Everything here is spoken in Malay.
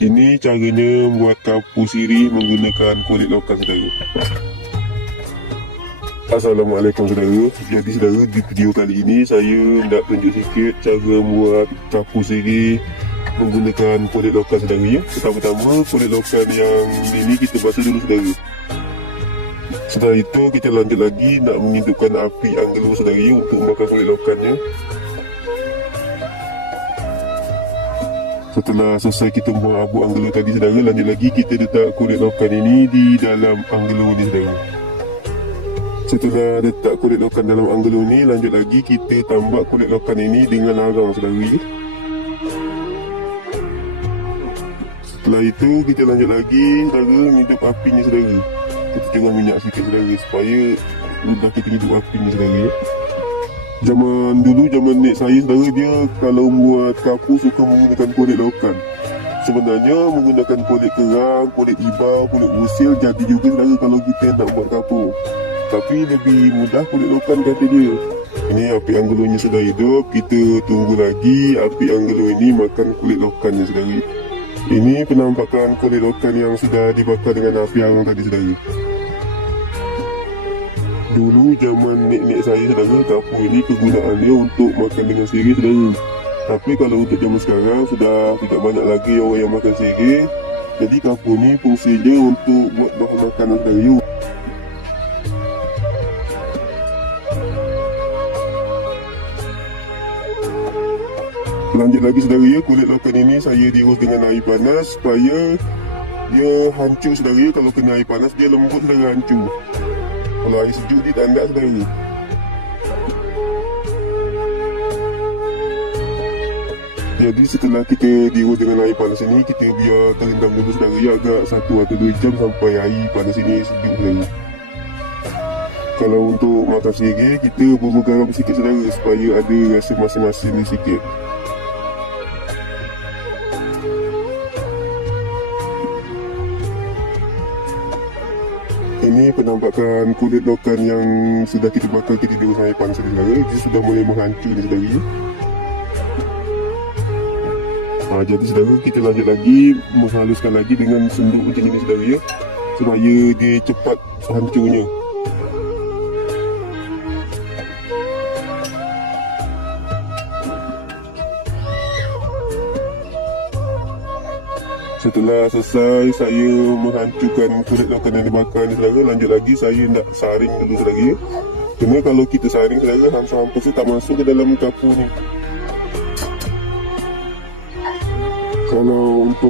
Ini caranya buat kapur sirih menggunakan kulit lokan saudara. Assalamualaikum saudara. Jadi saudara, di video kali ini saya nak tunjuk sikit cara buat kapur sirih menggunakan kulit lokan saudara ya. Pertama-tama kulit lokan yang ini kita basuh dulu saudara. Setelah itu kita lanjut lagi nak menghidupkan api anggelo saudara ya untuk membakar kulit lokannya. Setelah selesai kita buang abu anggelo tadi saudara, lanjut lagi kita letak kulit lokan ini di dalam anggelo ni saudara. Setelah letak kulit lokan dalam anggelo ni, lanjut lagi kita tambah kulit lokan ini dengan arang saudara. Setelah itu kita lanjut lagi saudara hidup api ni saudara. Kita tengah minyak sikit saudara supaya mudah kita hidup api ni saudara. Zaman dulu, zaman nek saya saudara, dia kalau buat kapur suka menggunakan kulit lokan. Sebenarnya menggunakan kulit kerang, kulit ibau, kulit busil jadi juga saudara kalau kita nak buat kapur. Tapi lebih mudah kulit lokan kata dia. Ini api anggelonya sudah hidup, kita tunggu lagi api anggelo ini makan kulit lokannya saudara. Ini penampakan kulit lokan yang sudah dibakar dengan api arang tadi saudara. Dulu zaman nek-nek saya saudara, kapur ini kegunaannya untuk makan dengan sirih saudara. Tapi kalau untuk zaman sekarang sudah tidak banyak lagi orang yang makan sirih. Jadi kapur ni fungsinya untuk buat bahan makanan saudara. Lanjut lagi saudara ya, kulit lokan ini saya diurus dengan air panas supaya dia hancur saudara. Kalau kena air panas dia lembut saudara, hancur. Kalau air sejuk dia tak nak saudara. Jadi setelah kita diurus dengan air panas ini, kita biar terendam dulu saudara ya, agak 1 atau 2 jam sampai air panas ini sejuk saudara. Kalau untuk makan sirih, kita bubur garam sikit saudara supaya ada rasa masin-masin ni sikit. Ini penampakan kulit lokan yang sudah kita bakar, kita diurus air panas saudara. Dia sudah mulai menghancur ni saudara. Jadi saudara, kita lanjut lagi menghaluskan lagi dengan senduk macam ini saudara ya, supaya dia cepat hancurnya. Setelah selesai saya menghancurkan kulit lokan yang dibakar ni saudara, lanjut lagi saya nak saring dulu saudara ya. Kerana kalau kita saring saudara, hampir tak masuk ke dalam kapur ni. Kalau untuk